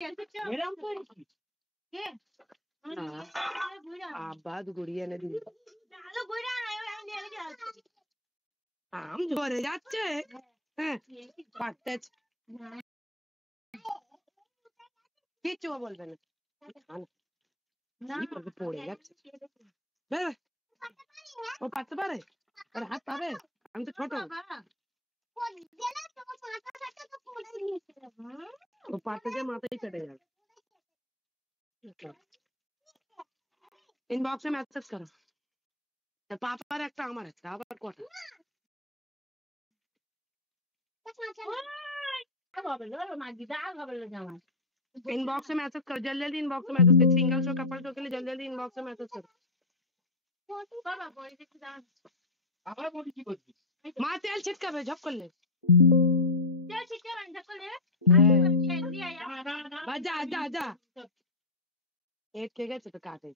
এরকম করেছি কে আবাদ গড়িয়ে এনে দিবি আম ঝরে যাচ্ছে হ্যাঁ পারতেছ কিচ্ছু বলবে না পড়ে যাচ্ছে ও পারতে পারে ওর হাত পাবে আমি তো ছোট ও পারতে যে মাথায় কেটে যাবে ইনবক্সে মেসেজ করো পাপার একটা আমার একটা আবার কটা इनबॉक्स में मैसेज करो जल्दी जल्दी इनबॉक्स में मैसेज करो सिंगल शो कपल शो के लिए जल्दी जल्दी इनबॉक्स में मैसेज करो माँ तेल छिटकाবে ঝপ করলে তেল ছিটকাবে ঝপ করলে বাজা আজা আজা এক কে গেছে তো কাটে